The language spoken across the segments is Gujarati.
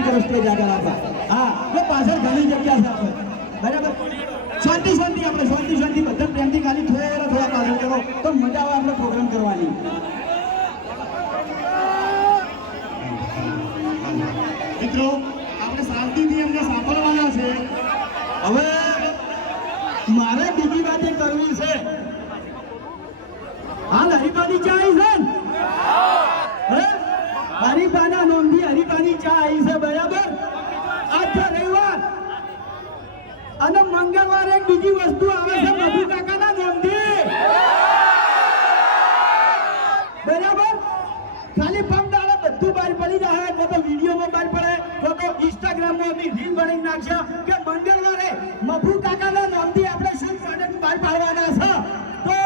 વિનંતી કરું સ્ટેજ આગળ આવવા. હા તો પાછળ ઘણી જગ્યા છે આપણે બરાબર. શાંતિ શાંતિ આપણે શાંતિ શાંતિ બધા પ્રેમથી ખાલી થોડા પાછળ કરો તો મજા આવે આપણે પ્રોગ્રામ કરવાની. મિત્રો આપણે શાંતિથી એમને સાંભળવાના છે. હવે મારે બીજી વાત એ કરવી છે. હાલ હરિભાની ચા આવી છે ને? હરિભાના નામથી હરિભાની ચા આવી છે બરાબર. આજ રવિવાર અને મંગળવારે એક બીજી વસ્તુ આવે છે મધુ કાકાના નામથી બરાબર. ખાલી પંપ બધું બહાર પડી જાય એટલે તો વિડીયોમાં બહાર પડે તો ઇન્સ્ટાગ્રામમાં બી રીલ બનાવી નાખશે કે મંગળવારે મફુ કાકાના નામથી આપણે શું પ્રોડક્ટ બહાર પાડવાના છે. તો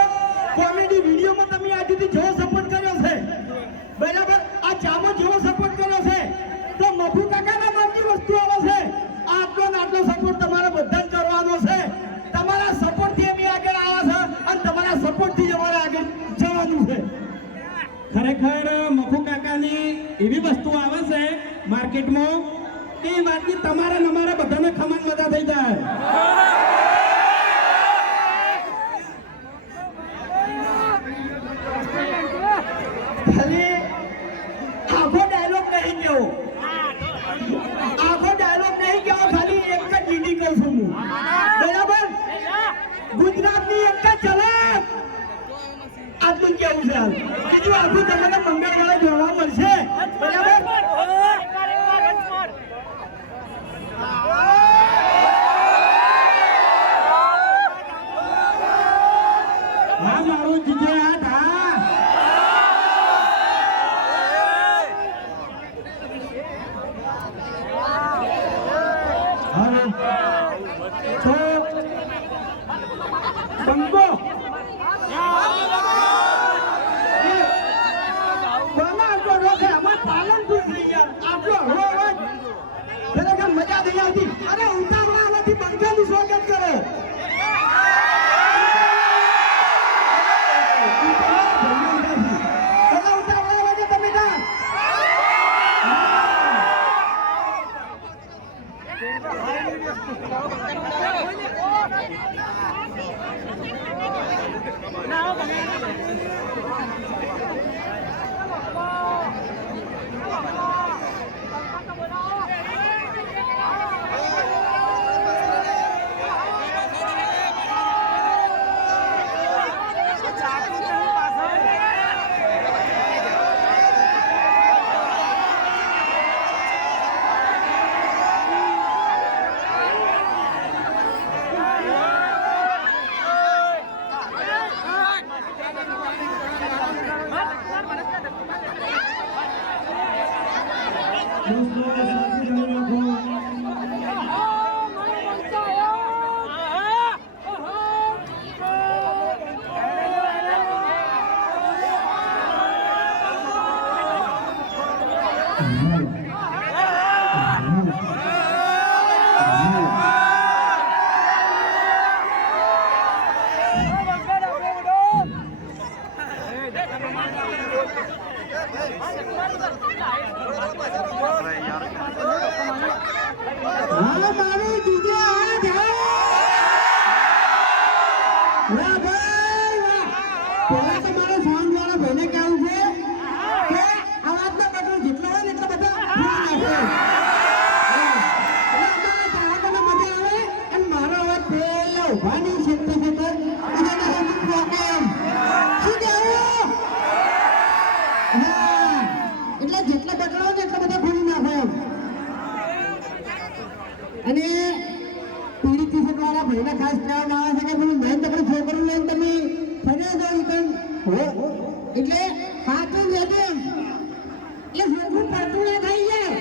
કોમેડી વિડીયોમાં તમે આ સુધી જેવો સપોર્ટ કર્યો છે બરાબર, આ ચામો જેવો સપોર્ટ કર્યો છે તો મફુ કાકાના નામની વસ્તુ આવે છે. આટલો ને આટલો સપોર્ટ તમારે બધાને કરવાનો છે. તમારા સપોર્ટથી અમે આગળ આવ્યા છે અને તમારા સપોર્ટથી અમારે આગળ જવાનું છે. ખરેખર મફુ કાકાની એવી વસ્તુ આવે છે માર્કેટમાં કે એ વાતની તમારા ને અમારા બધાને ખમાન મજા થઈ જાય. ખાલી આખો ડાયલોગ નહીં કેવો, આખો ડાયલોગ નહીં કેવો, ખાલી એક જ લીટી કહું છું હું બરાબર. ગુજરાતની એક જ ઝલક આટલું કેવું છે. બીજું આખું તમને મંગળવારે જોવા મળશે બરાબર. હા મારું જીજે હાથ હા. બંગો પાલનપુર થઈ યાર આટલો અવાજ ખરેખર મજા નહીં આવતી. અરે ઉતાવળાથી બંગાળનું સ્વાગત કરો. અને પીડિત વાળા ભાઈને ખાસ કહેવામાં આવે છે કે ભાઈ મેં તકડે છોકરું લઈને તમે ફર્યા જાઓ એટલે હાથું લેજો એટલે છોકરું પડતું ના થઈ જાય.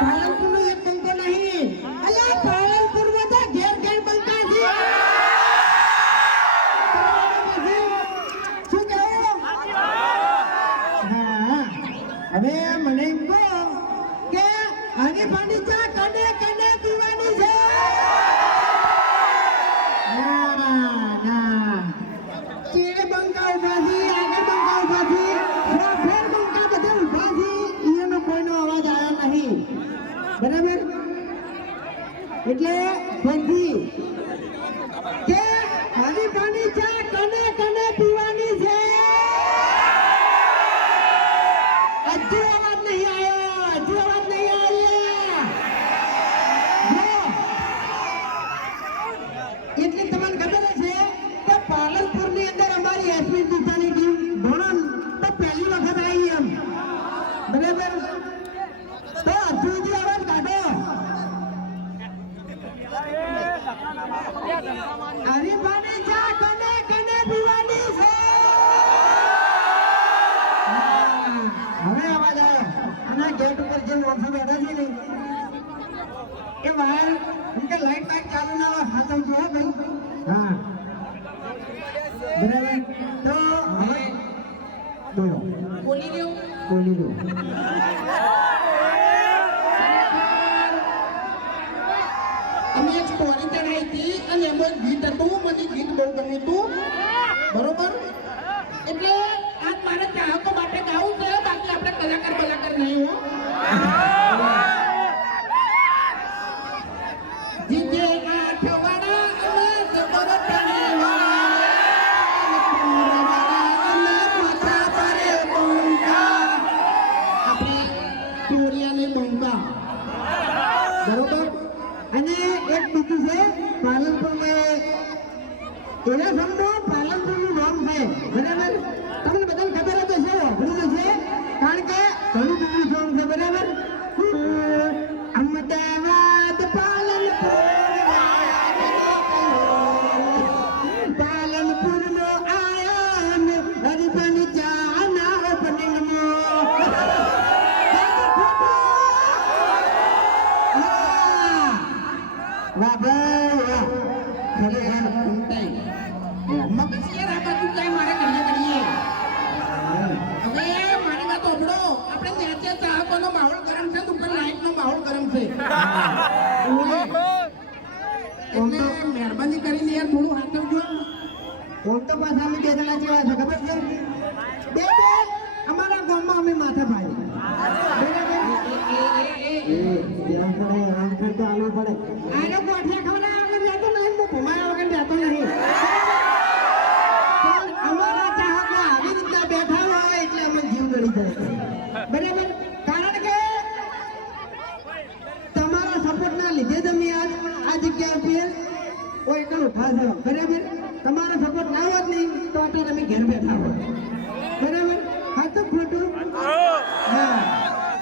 પાલનપુરનો એક બંકો નહીં, અલ્યા પાલનપુરમાં તો ઘેર ઘેર બંકા છે. શું કહેવું? હા હવે મને એમ કહો કે આની પાણી ચા કડે કડે પીવાની છે. ના ના ચેડે બંકા ઉભા છે, આગળ બંકા ગેટ ઉપર જે માણસો બેઠા છે ને એ બહાર એમ કે લાઈટ ચાલુ ના હોય હાથમ જો ભાઈ હા બરાબર તો હવે બોલો બોલી દો અમે એક સ્ટોરી ચડાવી હતી અને એમાં એક ગીત હતું મને ગીત બહુ ગમ્યું હતું બરોબર એટલે આજ મારે ચાહકો માટે ગાવું છે બાકી આપણે કલાકાર નહીં હો જીજે આઠવાડા અને જબર બરોબર અને એક બીજું છે પાલનપુરમાં એના શબ્દો પાલનપુરનું નામ છે બરાબર તમને બધાને ખબર જ હશે વાપરેલું છે કારણ કે ઘણું બધું સોંગ છે બરાબર અમદાવાદ પાલનપુરનો આયામ હરિભની ચાના ઓપનિંગમાં વાહ ભાઈ વાહ મગજિયાર આ બાજુ ક્યાંય મારે કરીએ હવે મારી વાત સાંભળો આપણે નેચે ચાહકોનો માહોલ ગરમ છે તો ઉપર લાઈટનો માહોલ ગરમ છે એટલે મહેરબાની કરીને યાર થોડું હાથવજો કોણ તો પાછા અમે બે જણા જેવા છે ખબર છે બે અમારા ગામમાં અમે માથે ભાઈ આનો કોઠિયા ખવડાવ્યા વગર જતો નહીં હું ઘુમાયા વગર જતો નહીં પણ અમારા ચાહકો આવી રીતના બેઠા હોય એટલે અમને જીવ લડી જાય બરાબર કારણ કે તમારા સપોર્ટના લીધે જ અમે આ જગ્યા પર કોઈ એકલ ઉભા છો બરાબર તમારો સપોર્ટ ના હોત નહીં તો અત્યારે અમે ઘેર બેઠા હોત બરાબર હા તો ખોટું હા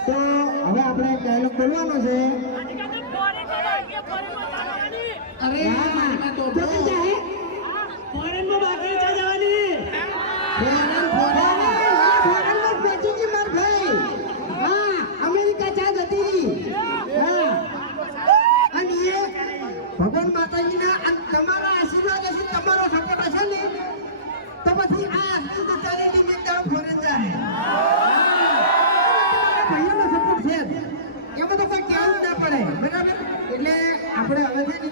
તો હવે આપણે ડાયલોગ બોલવાનો છે અરે મારી વાત તો સાંભળો ચાહે ફોરેનમાં બાકી છે જવાની ફોરેનમાં બેઠી છે માર ભાઈ હા અમેરિકા ચા જતી રહી હા અને એ ભગવાન માતાજીના અને તમારા આશીર્વાદ હશે તમારો સપોર્ટ હશે ને તો પછી આ આશીર્વાદ ચાલીની મેં ફોરેન જાય ભાઈઓનો સપોર્ટ છે એમાં તો કોઈ ક્યાં જ ના પડે બરાબર એટલે આપણે હવે છે ને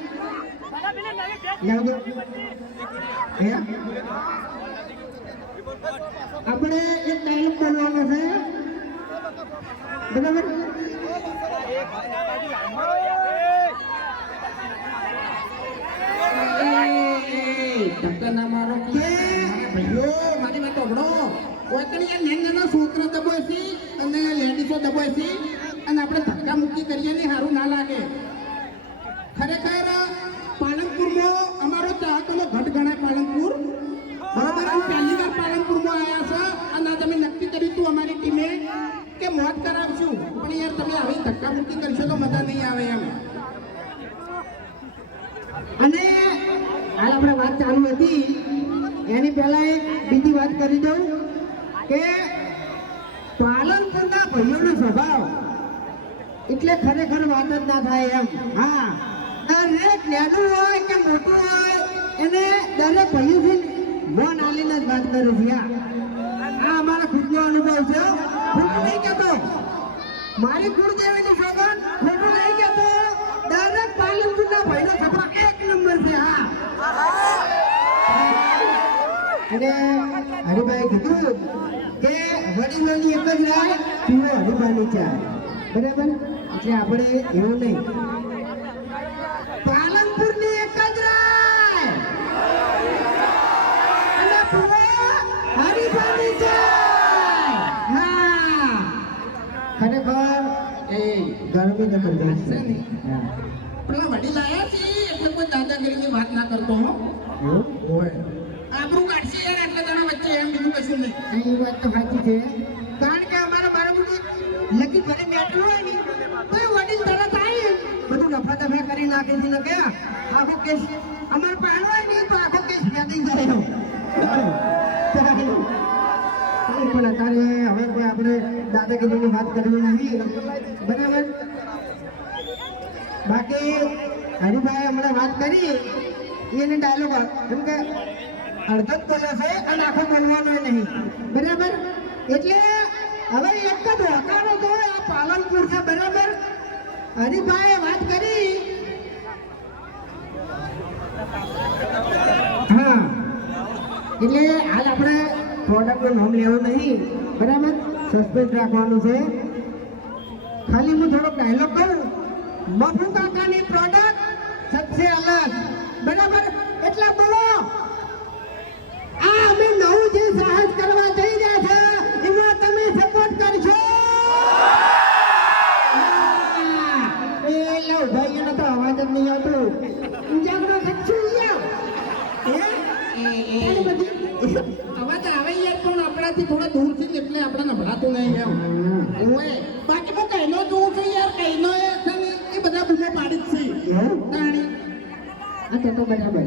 આપણે એક ડાયલોગ બોલવાનો છે બરાબર ધક્કા ના મારો કે ભાઈઓ મારી વાત સાંભળો કોઈ કણી નાના છોકરા દબાવશી અને લેડીઝો દબાવશી અને આપણે ધક્કા મુક્કી કરીએ ને સારું ના લાગે ખરેખર પાલનપુરમાં અમારો ચાહકોનો ઘટ ગણાય પાલનપુર બરોબર અમે પહેલી વાર પાલનપુરમાં આવ્યા છે અને આજ અમે નક્કી કર્યું હતું અમારી ટીમે કે મોત કરાવશું પણ યાર તમે આવી ધક્કા મુક્કી કરશો તો મજા નહીં આવે એમ અને હાલ આપણે વાત ચાલુ હતી એની પહેલા એક બીજી વાત કરી દઉં કે પાલનપુરના ભાઈઓનો સ્વભાવ એટલે ખરેખર વાત જ ના થાય એમ હા દરેક નાનું હોય કે મોટું હોય એને દરેક ભાઈઓથી મન આલીને જ વાત કરું છું આ અમારા ખુદનો અનુભવ છે ખોટું નહીં કહેતો મારી કુળદેવીની સોગંદ ખોટું નહીં કહેતો દરેક પાલનપુરના ભાઈનો છોકરો એક નંબર છે હા અને હરિભાઈ કીધું કે વડીલોની એક જ રાય પીવો હરિભાઈની ચા બરાબર એટલે આપણે એવું નહીં પાલનપુરની એક જ રાય અને પીવો હરિભાઈની ચા હા ખરેખર એ ગરમી જબરદસ્ત છે ને? હા પેલા વડીલ આયા છે એટલે કોઈ દાદાગીરીની વાત ના કરતો હો હોય આબરૂ કાઢશે યાર આટલા જણા વચ્ચે એમ બીજું કશું નહીં એ વાત તો સાચી છે કારણ કે અમારા બાળકો લકી ઘરે બેઠું હોય ને તો એ વડીલ તરત આવી બધું નફા દફા કરી નાખે છે ને કે આખો કેસ અમારે પાણ હોય ને તો આખો કેસ ફેંદી જાય પણ અત્યારે હવે કોઈ આપણે દાદાગીરીની વાત કરવી નહીં બરાબર. બાકી હરિભાઈ હમણાં વાત કરી એને ડાયલોગ એમ કે અડધો જ બોલ્યો છે અને આખો બોલવાનો નહીં બરાબર. એટલે હવે એક જ હોકારો તો આ પાલનપુર છે બરાબર. હરિભાઈએ વાત કરી હા એટલે હાલ આપણે પ્રોડક્ટનું નામ લેવું નહીં બરાબર, સસ્પેન્સ રાખવાનું છે. ખાલી હું થોડો ડાયલોગ કહું, મફુ કાકાની પ્રોડક્ટ સબસે અલગ બરાબર. એટલે બોલો આ અમે નવું જે સાહસ કરવા જઈ રહ્યા છે એમાં તમે સપોર્ટ કરશો. એ લો ભાઈ એનો તો અવાજ જ નહીં આવતો. જાગરો સચ્ચું યાર અવાજ આવે યાર પણ આપણાથી થોડા દૂર છે ને એટલે આપણે નભરાતું નહીં એમ. ઓય બાકી હું કઈનો જોઉં છું યાર, કઈનો એ છે ને એ બધા બૂમો પાડી જ છે તાણી. આ તો બરાબર